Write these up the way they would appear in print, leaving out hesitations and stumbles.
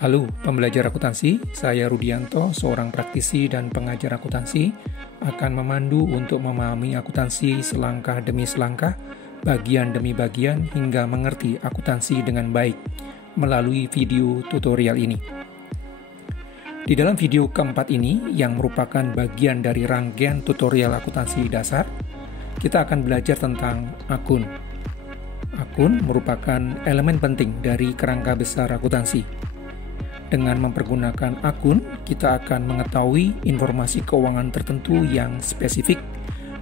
Halo pembelajar akuntansi, saya Rudianto, seorang praktisi dan pengajar akuntansi, akan memandu untuk memahami akuntansi selangkah demi selangkah, bagian demi bagian, hingga mengerti akuntansi dengan baik melalui video tutorial ini. Di dalam video keempat ini, yang merupakan bagian dari rangkaian tutorial akuntansi dasar, kita akan belajar tentang akun. Akun merupakan elemen penting dari kerangka besar akuntansi. Dengan mempergunakan akun, kita akan mengetahui informasi keuangan tertentu yang spesifik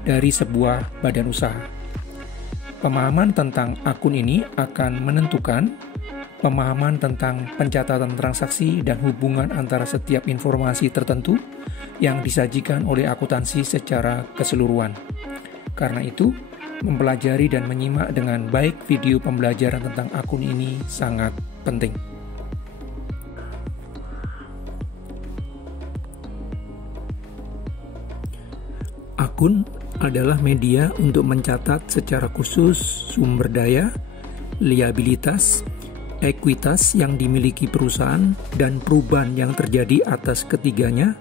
dari sebuah badan usaha. Pemahaman tentang akun ini akan menentukan pemahaman tentang pencatatan transaksi dan hubungan antara setiap informasi tertentu yang disajikan oleh akuntansi secara keseluruhan. Karena itu, mempelajari dan menyimak dengan baik video pembelajaran tentang akun ini sangat penting. Akun adalah media untuk mencatat secara khusus sumber daya, liabilitas, ekuitas yang dimiliki perusahaan dan perubahan yang terjadi atas ketiganya,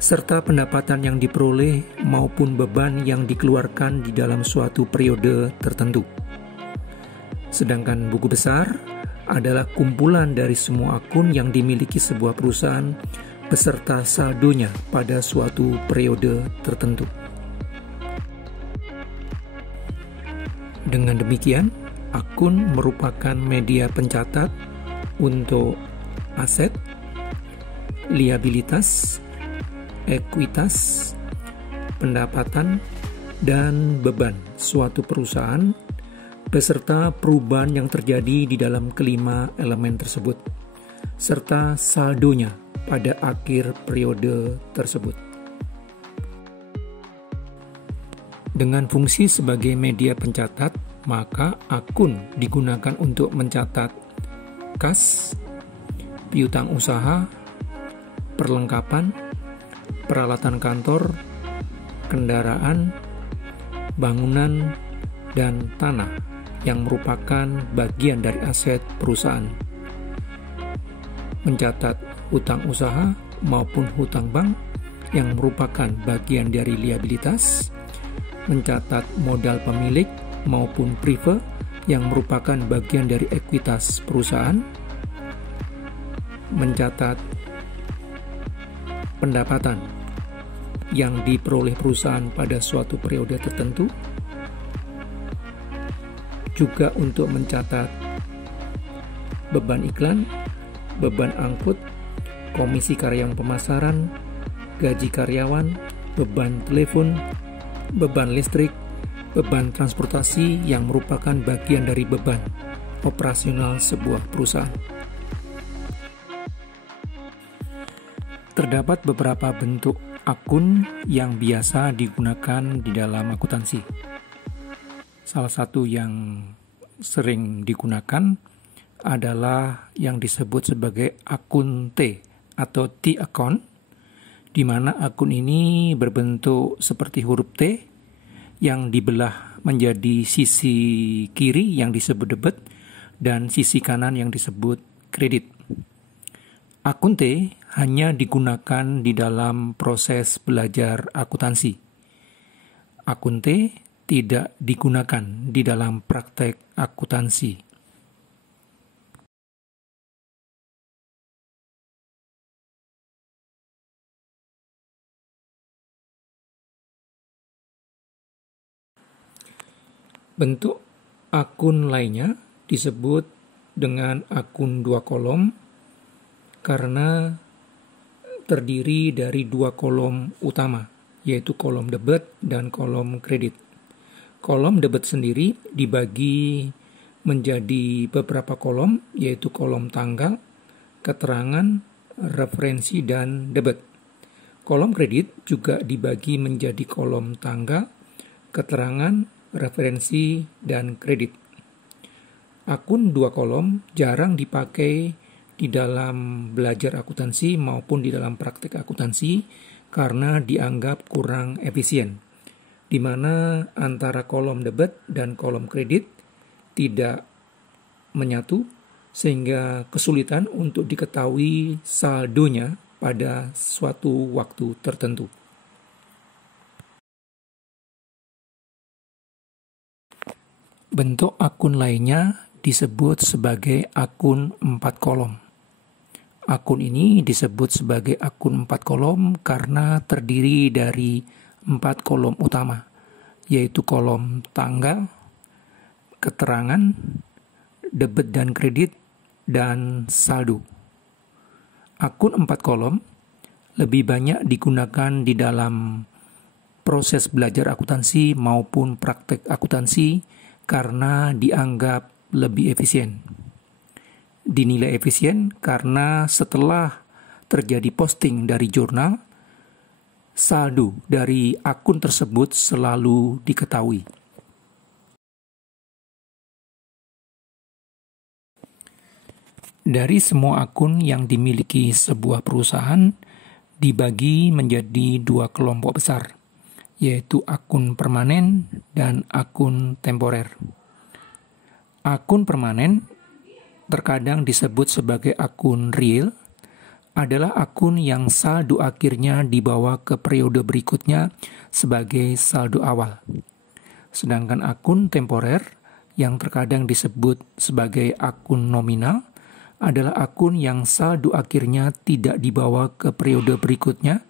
serta pendapatan yang diperoleh maupun beban yang dikeluarkan di dalam suatu periode tertentu. Sedangkan buku besar adalah kumpulan dari semua akun yang dimiliki sebuah perusahaan beserta saldonya pada suatu periode tertentu. Dengan demikian, akun merupakan media pencatat untuk aset, liabilitas, ekuitas, pendapatan, dan beban suatu perusahaan beserta perubahan yang terjadi di dalam kelima elemen tersebut, serta saldonya pada akhir periode tersebut. Dengan fungsi sebagai media pencatat, maka akun digunakan untuk mencatat kas, piutang usaha, perlengkapan, peralatan kantor, kendaraan, bangunan, dan tanah yang merupakan bagian dari aset perusahaan. Mencatat hutang usaha maupun hutang bank yang merupakan bagian dari liabilitas, mencatat modal pemilik maupun prive yang merupakan bagian dari ekuitas perusahaan, mencatat pendapatan yang diperoleh perusahaan pada suatu periode tertentu, juga untuk mencatat beban iklan, beban angkut, komisi karyawan pemasaran, gaji karyawan, beban telepon, beban listrik, beban transportasi yang merupakan bagian dari beban operasional sebuah perusahaan. Terdapat beberapa bentuk akun yang biasa digunakan di dalam akuntansi. Salah satu yang sering digunakan adalah yang disebut sebagai akun T atau T-account, di mana akun ini berbentuk seperti huruf T yang dibelah menjadi sisi kiri yang disebut debit dan sisi kanan yang disebut kredit. Akun T hanya digunakan di dalam proses belajar akuntansi. Akun T tidak digunakan di dalam praktek akuntansi. Bentuk akun lainnya disebut dengan akun dua kolom karena terdiri dari dua kolom utama, yaitu kolom debit dan kolom kredit. Kolom debit sendiri dibagi menjadi beberapa kolom, yaitu kolom tanggal, keterangan, referensi, dan debit. Kolom kredit juga dibagi menjadi kolom tanggal, keterangan, referensi, dan kredit. Akun dua kolom jarang dipakai di dalam belajar akuntansi maupun di dalam praktek akuntansi karena dianggap kurang efisien, di mana antara kolom debit dan kolom kredit tidak menyatu sehingga kesulitan untuk diketahui saldonya pada suatu waktu tertentu. Bentuk akun lainnya disebut sebagai akun 4 kolom. Akun ini disebut sebagai akun 4 kolom karena terdiri dari 4 kolom utama, yaitu kolom tanggal, keterangan, debit dan kredit, dan saldo. Akun 4 kolom lebih banyak digunakan di dalam proses belajar akuntansi maupun praktek akuntansi karena dianggap lebih efisien. Dinilai efisien karena setelah terjadi posting dari jurnal, saldo dari akun tersebut selalu diketahui. Dari semua akun yang dimiliki sebuah perusahaan dibagi menjadi 2 kelompok besar, yaitu akun permanen dan akun temporer. Akun permanen, terkadang disebut sebagai akun real, adalah akun yang saldo akhirnya dibawa ke periode berikutnya sebagai saldo awal. Sedangkan akun temporer, yang terkadang disebut sebagai akun nominal, adalah akun yang saldo akhirnya tidak dibawa ke periode berikutnya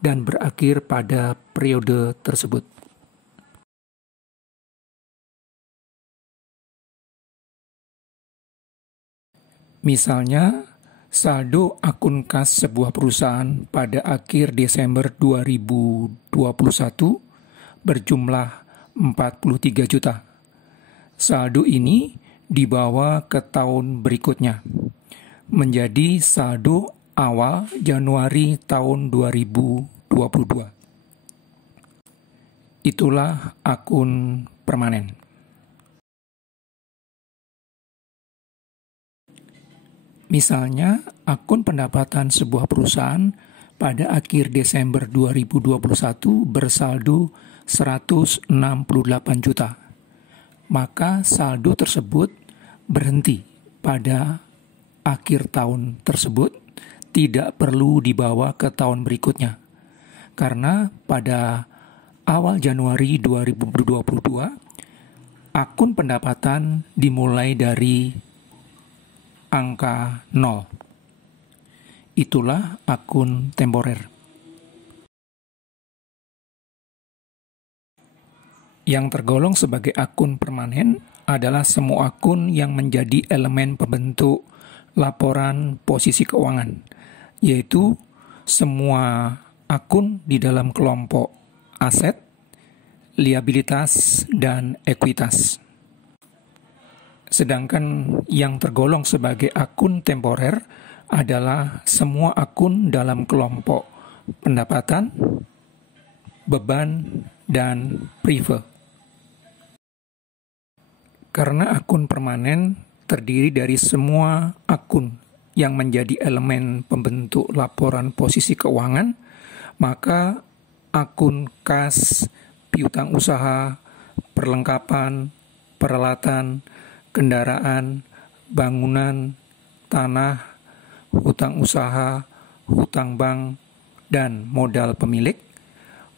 dan berakhir pada periode tersebut. Misalnya, saldo akun kas sebuah perusahaan pada akhir Desember 2021 berjumlah 43 juta. Saldo ini dibawa ke tahun berikutnya, menjadi saldo awal Januari tahun 2022. Itulah akun permanen. Misalnya, akun pendapatan sebuah perusahaan pada akhir Desember 2021 bersaldo 168 juta. Maka saldo tersebut berhenti pada akhir tahun tersebut, tidak perlu dibawa ke tahun berikutnya. Karena pada awal Januari 2022, akun pendapatan dimulai dari angka 0. Itulah akun temporer. Yang tergolong sebagai akun permanen adalah semua akun yang menjadi elemen pembentuk laporan posisi keuangan, yaitu semua akun di dalam kelompok aset, liabilitas, dan ekuitas. Sedangkan yang tergolong sebagai akun temporer adalah semua akun dalam kelompok pendapatan, beban, dan prive. Karena akun permanen terdiri dari semua akun yang menjadi elemen pembentuk laporan posisi keuangan, maka akun kas, piutang usaha, perlengkapan, peralatan, kendaraan, bangunan, tanah, hutang usaha, hutang bank, dan modal pemilik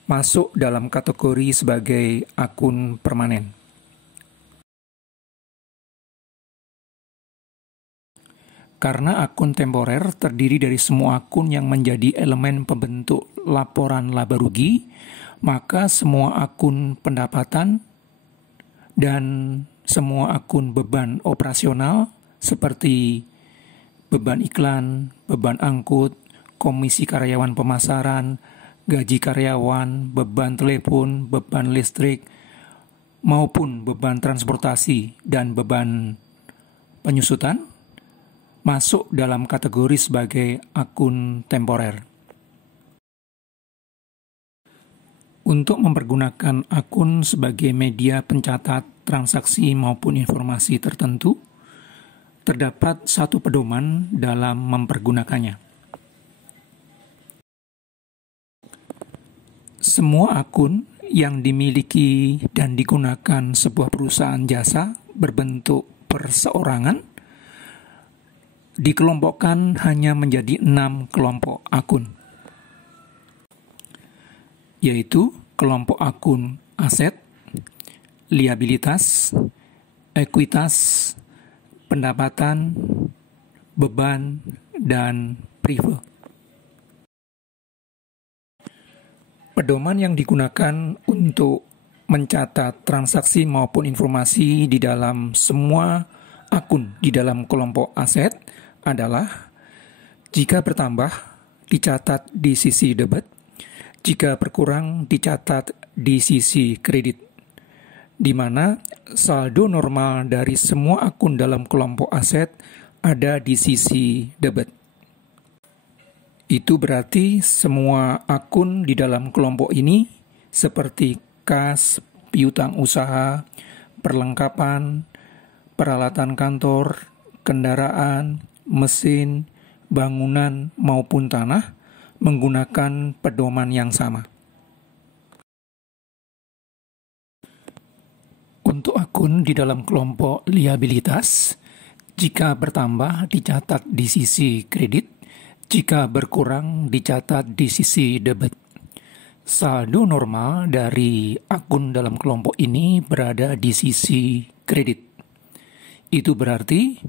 masuk dalam kategori sebagai akun permanen. Karena akun temporer terdiri dari semua akun yang menjadi elemen pembentuk laporan laba rugi, maka semua akun pendapatan dan semua akun beban operasional seperti beban iklan, beban angkut, komisi karyawan pemasaran, gaji karyawan, beban telepon, beban listrik, maupun beban transportasi dan beban penyusutan masuk dalam kategori sebagai akun temporer. Untuk mempergunakan akun sebagai media pencatat transaksi maupun informasi tertentu, terdapat satu pedoman dalam mempergunakannya. Semua akun yang dimiliki dan digunakan sebuah perusahaan jasa berbentuk perseorangan dikelompokkan hanya menjadi 6 kelompok akun, yaitu kelompok akun aset, liabilitas, ekuitas, pendapatan, beban, dan prive. Pedoman yang digunakan untuk mencatat transaksi maupun informasi di dalam semua akun di dalam kelompok aset adalah jika bertambah dicatat di sisi debit, jika berkurang dicatat di sisi kredit, di mana saldo normal dari semua akun dalam kelompok aset ada di sisi debit. Itu berarti semua akun di dalam kelompok ini seperti kas, piutang usaha, perlengkapan, peralatan kantor, kendaraan, mesin, bangunan maupun tanah menggunakan pedoman yang sama. Untuk akun di dalam kelompok liabilitas, jika bertambah dicatat di sisi kredit, jika berkurang dicatat di sisi debit. Saldo normal dari akun dalam kelompok ini berada di sisi kredit. Itu berarti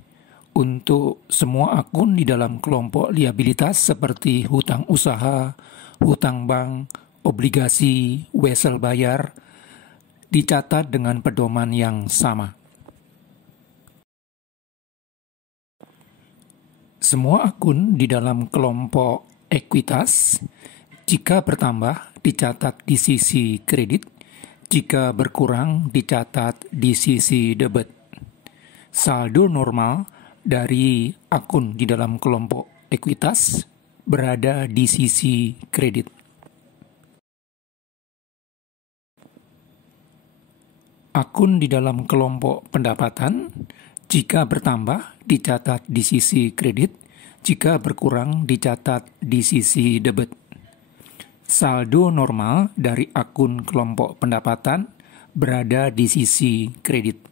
untuk semua akun di dalam kelompok liabilitas seperti hutang usaha, hutang bank, obligasi, wesel bayar, dicatat dengan pedoman yang sama. Semua akun di dalam kelompok ekuitas, jika bertambah dicatat di sisi kredit, jika berkurang dicatat di sisi debit. Saldo normal dari akun di dalam kelompok ekuitas berada di sisi kredit. Akun di dalam kelompok pendapatan, jika bertambah dicatat di sisi kredit, jika berkurang dicatat di sisi debit. Saldo normal dari akun kelompok pendapatan berada di sisi kredit.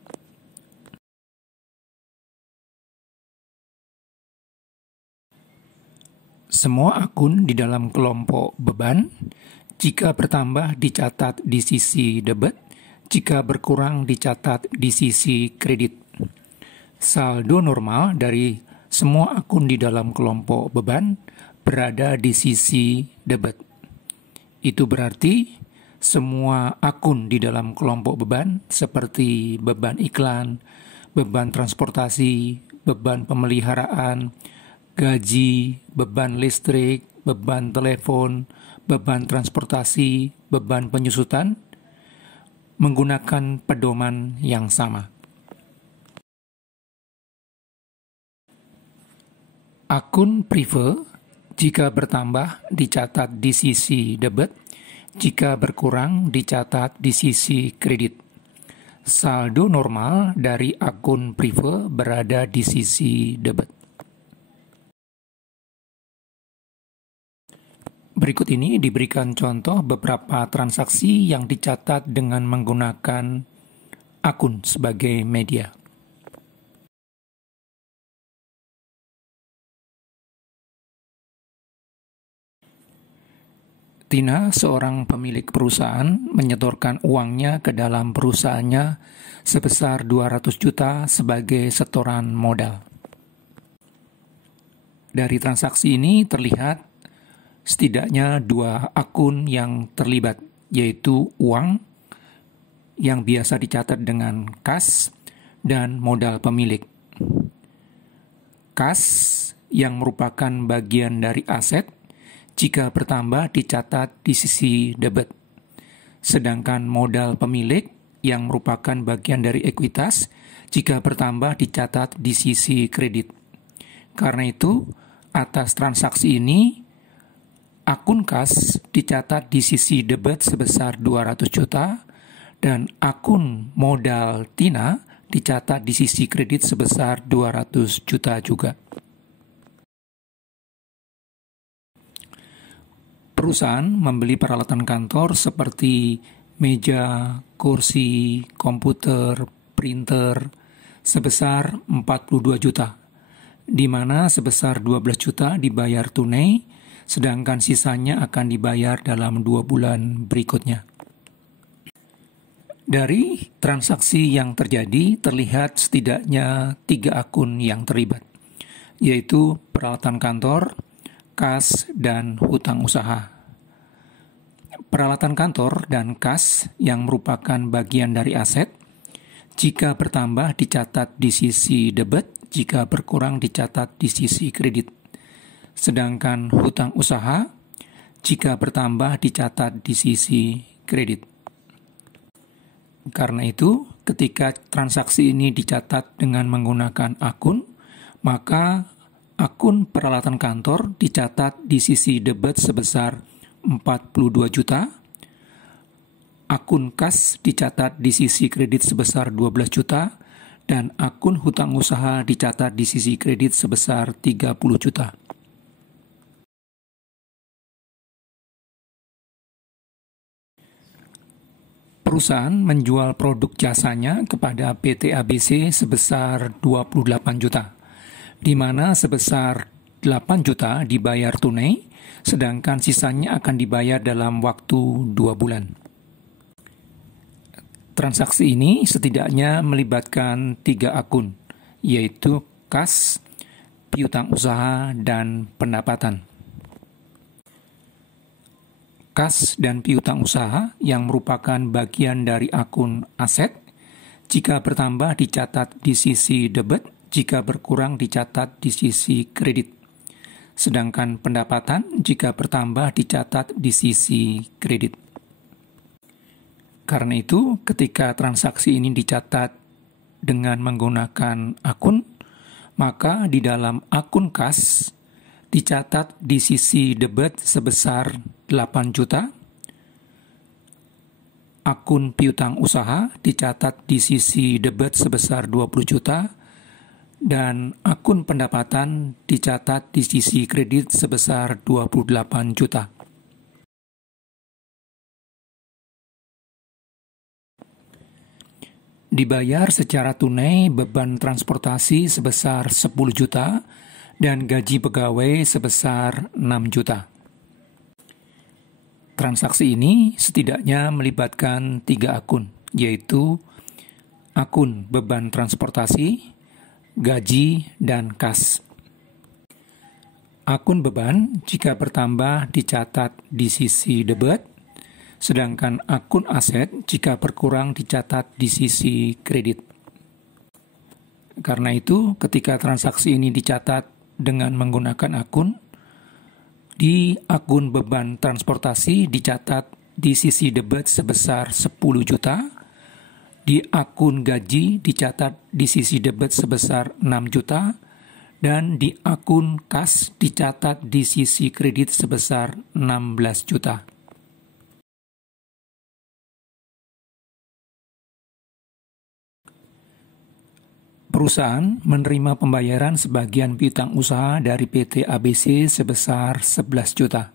Semua akun di dalam kelompok beban, jika bertambah dicatat di sisi debit, jika berkurang dicatat di sisi kredit. Saldo normal dari semua akun di dalam kelompok beban berada di sisi debit. Itu berarti semua akun di dalam kelompok beban seperti beban iklan, beban transportasi, beban pemeliharaan, gaji, beban listrik, beban telepon, beban transportasi, beban penyusutan menggunakan pedoman yang sama. Akun prive, jika bertambah dicatat di sisi debit, jika berkurang dicatat di sisi kredit. Saldo normal dari akun prive berada di sisi debit. Berikut ini diberikan contoh beberapa transaksi yang dicatat dengan menggunakan akun sebagai media. Tina, seorang pemilik perusahaan, menyetorkan uangnya ke dalam perusahaannya sebesar 200 juta sebagai setoran modal. Dari transaksi ini terlihat setidaknya 2 akun yang terlibat, yaitu uang yang biasa dicatat dengan kas dan modal pemilik. Kas yang merupakan bagian dari aset, jika bertambah dicatat di sisi debit. Sedangkan modal pemilik yang merupakan bagian dari ekuitas, jika bertambah dicatat di sisi kredit. Karena itu, atas transaksi ini, akun kas dicatat di sisi debit sebesar 200 juta dan akun modal Tina dicatat di sisi kredit sebesar 200 juta juga. Perusahaan membeli peralatan kantor seperti meja, kursi, komputer, printer sebesar 42 juta di mana sebesar 12 juta dibayar tunai, sedangkan sisanya akan dibayar dalam 2 bulan berikutnya. Dari transaksi yang terjadi, terlihat setidaknya 3 akun yang terlibat, yaitu peralatan kantor, kas, dan hutang usaha. Peralatan kantor dan kas yang merupakan bagian dari aset, jika bertambah dicatat di sisi debit, jika berkurang dicatat di sisi kredit. Sedangkan hutang usaha, jika bertambah dicatat di sisi kredit. Karena itu, ketika transaksi ini dicatat dengan menggunakan akun, maka akun peralatan kantor dicatat di sisi debit sebesar 42 juta, akun kas dicatat di sisi kredit sebesar 12 juta, dan akun hutang usaha dicatat di sisi kredit sebesar 30 juta. Perusahaan menjual produk jasanya kepada PT ABC sebesar 28 juta, di mana sebesar 8 juta dibayar tunai, sedangkan sisanya akan dibayar dalam waktu 2 bulan. Transaksi ini setidaknya melibatkan 3 akun, yaitu kas, piutang usaha, dan pendapatan. Kas dan piutang usaha yang merupakan bagian dari akun aset, jika bertambah dicatat di sisi debit, jika berkurang dicatat di sisi kredit. Sedangkan pendapatan jika bertambah dicatat di sisi kredit. Karena itu, ketika transaksi ini dicatat dengan menggunakan akun, maka di dalam akun kas dicatat di sisi debit sebesar 8 juta, akun piutang usaha dicatat di sisi debit sebesar 20 juta, dan akun pendapatan dicatat di sisi kredit sebesar 28 juta. Dibayar secara tunai beban transportasi sebesar 10 juta dan gaji pegawai sebesar 6 juta. Transaksi ini setidaknya melibatkan 3 akun, yaitu akun beban transportasi, gaji, dan kas. Akun beban jika bertambah dicatat di sisi debit, sedangkan akun aset jika berkurang dicatat di sisi kredit. Karena itu, ketika transaksi ini dicatat dengan menggunakan akun, di akun beban transportasi dicatat di sisi debit sebesar 10 juta, di akun gaji dicatat di sisi debit sebesar 6 juta, dan di akun kas dicatat di sisi kredit sebesar 16 juta. Perusahaan menerima pembayaran sebagian piutang usaha dari PT ABC sebesar 11 juta.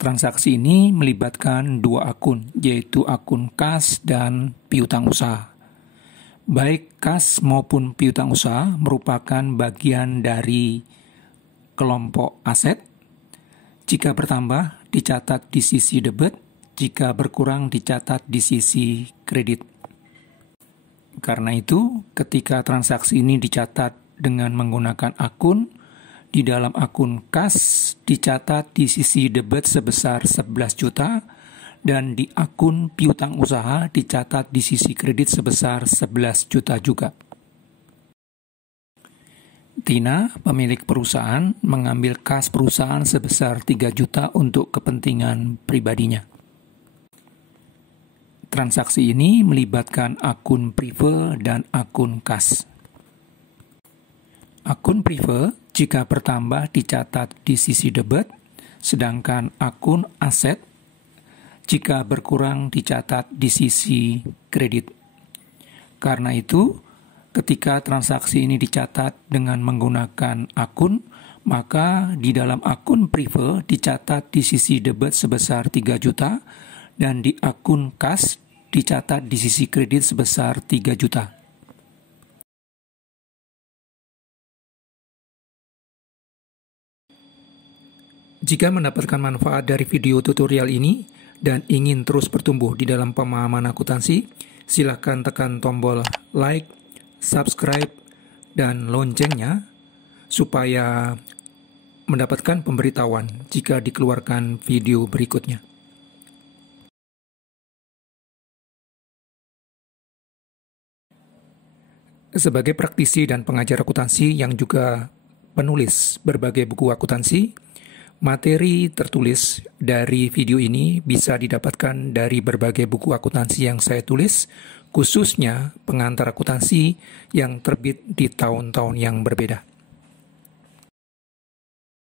Transaksi ini melibatkan 2 akun, yaitu akun kas dan piutang usaha. Baik kas maupun piutang usaha merupakan bagian dari kelompok aset. Jika bertambah, dicatat di sisi debit, jika berkurang dicatat di sisi kredit. Karena itu, ketika transaksi ini dicatat dengan menggunakan akun, di dalam akun kas dicatat di sisi debit sebesar 11 juta, dan di akun piutang usaha dicatat di sisi kredit sebesar 11 juta juga. Tina, pemilik perusahaan, mengambil kas perusahaan sebesar 3 juta untuk kepentingan pribadinya. Transaksi ini melibatkan akun prive dan akun kas. Akun prive jika bertambah dicatat di sisi debit, sedangkan akun aset jika berkurang dicatat di sisi kredit. Karena itu, ketika transaksi ini dicatat dengan menggunakan akun, maka di dalam akun prive dicatat di sisi debit sebesar 3 juta, dan di akun kas dicatat di sisi kredit sebesar 3 juta. Jika mendapatkan manfaat dari video tutorial ini dan ingin terus bertumbuh di dalam pemahaman akuntansi, silakan tekan tombol like, subscribe, dan loncengnya supaya mendapatkan pemberitahuan jika dikeluarkan video berikutnya. Sebagai praktisi dan pengajar akuntansi yang juga penulis berbagai buku akuntansi, materi tertulis dari video ini bisa didapatkan dari berbagai buku akuntansi yang saya tulis, khususnya pengantar akuntansi yang terbit di tahun-tahun yang berbeda.